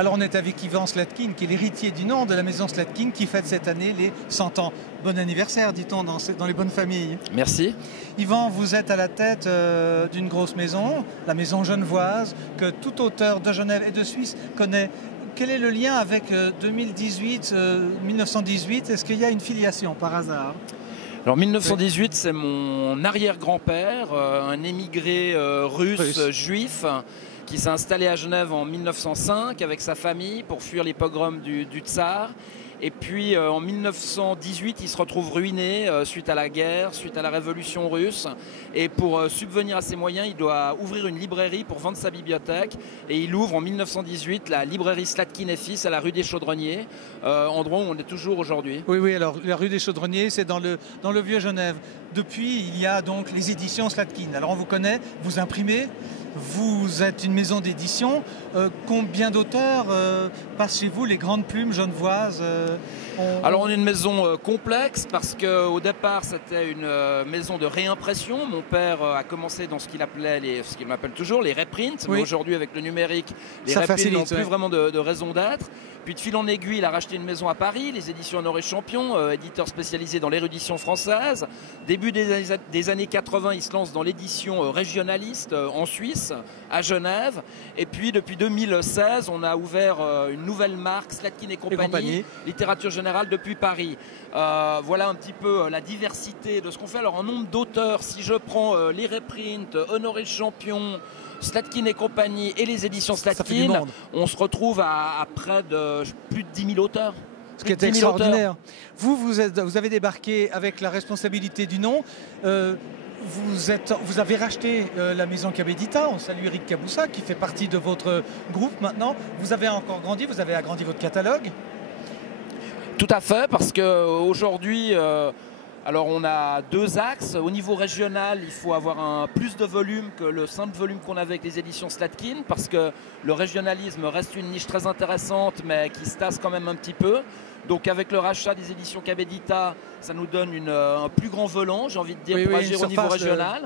Alors on est avec Yvan Slatkin, qui est l'héritier du nom de la maison Slatkin, qui fête cette année les 100 ans. Bon anniversaire, dit-on, dans les bonnes familles. Merci. Yvan, vous êtes à la tête d'une grosse maison, la maison genevoise, que tout auteur de Genève et de Suisse connaît. Quel est le lien avec 2018, 1918? Est-ce qu'il y a une filiation par hasard? Alors 1918, c'est mon arrière-grand-père, un émigré russe juif, qui s'est installé à Genève en 1905 avec sa famille pour fuir les pogroms du tsar. Et puis en 1918, il se retrouve ruiné suite à la guerre, suite à la révolution russe. Et pour subvenir à ses moyens, il doit ouvrir une librairie pour vendre sa bibliothèque. Et il ouvre en 1918 la librairie Slatkin et Fils à la rue des Chaudronniers, endroit où on est toujours aujourd'hui. Oui, alors la rue des Chaudronniers, c'est dans le vieux Genève. Depuis, il y a donc les éditions Slatkin. Alors on vous connaît, vous imprimez, vous êtes une maison d'édition. Combien d'auteurs passent chez vous, les grandes plumes genevoises? Alors on est une maison complexe parce qu'au départ c'était une maison de réimpression. Mon père a commencé dans ce qu'il appelait, ce qu'il m'appelle toujours, les reprints. Oui. Mais aujourd'hui avec le numérique, les ça reprints n'ont facilite, plus vraiment de raison d'être. Puis de fil en aiguille, il a racheté une maison à Paris, les éditions Honoré Champion, éditeur spécialisé dans l'érudition française. Début des années 80, il se lance dans l'édition régionaliste en Suisse, à Genève. Et puis depuis 2016, on a ouvert une nouvelle marque, Slatkin et compagnie, littérature générale depuis Paris. Voilà un petit peu la diversité de ce qu'on fait. Alors en nombre d'auteurs, si je prends les reprints, Honoré Champion, Slatkin et compagnie et les éditions Slatkin, on se retrouve à près de plus de 10 000 auteurs. Ce qui est extraordinaire. Vous avez débarqué avec la responsabilité du nom. Vous avez racheté la maison Cabedita. On salue Eric Caboussa qui fait partie de votre groupe maintenant. Vous avez encore grandi, vous avez agrandi votre catalogue. Tout à fait, parce qu'aujourd'hui, alors on a deux axes. Au niveau régional, il faut avoir plus de volume que le simple volume qu'on avait avec les éditions Slatkin, parce que le régionalisme reste une niche très intéressante, mais qui se tasse quand même un petit peu. Donc avec le rachat des éditions Cabedita, ça nous donne un plus grand volant, j'ai envie de dire, pour agir au niveau régional,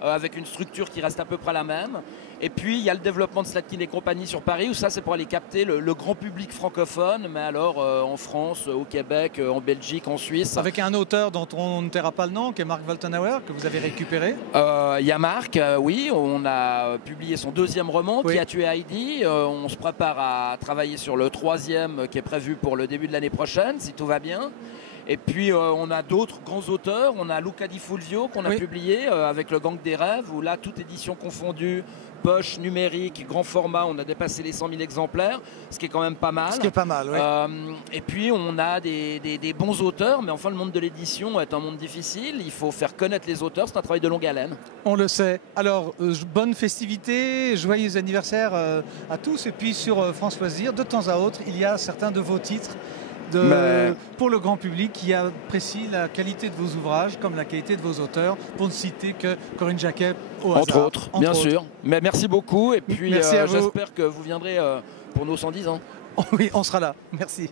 avec une structure qui reste à peu près la même. Et puis il y a le développement de Slatkin et compagnie sur Paris, où ça c'est pour aller capter le grand public francophone, mais alors en France, au Québec, en Belgique, en Suisse. Avec un auteur dont on ne taira pas le nom, qui est Marc Woltenhauer, que vous avez récupéré. Il y a Marc, oui, on a publié son deuxième roman, Qui a tué Heidi. On se prépare à travailler sur le troisième, qui est prévu pour le début de l'année prochaine, si tout va bien. Et puis on a d'autres grands auteurs. On a Luca Di Fulvio qu'on a publié avec Le Gang des Rêves, où là, toute édition confondue, poche, numérique, grand format, on a dépassé les 100 000 exemplaires, ce qui est quand même pas mal. Ce qui est pas mal, oui. Et puis on a des bons auteurs, mais enfin le monde de l'édition est un monde difficile. Il faut faire connaître les auteurs, c'est un travail de longue haleine. On le sait. Alors, bonne festivité, joyeux anniversaire à tous. Et puis sur France Loisirs, de temps à autre, il y a certains de vos titres pour le grand public qui apprécie la qualité de vos ouvrages comme la qualité de vos auteurs, pour ne citer que Corinne Jacquet au hasard. Entre autres, bien sûr. Mais merci beaucoup et puis j'espère que vous viendrez pour nos 110 ans. Oui, on sera là. Merci.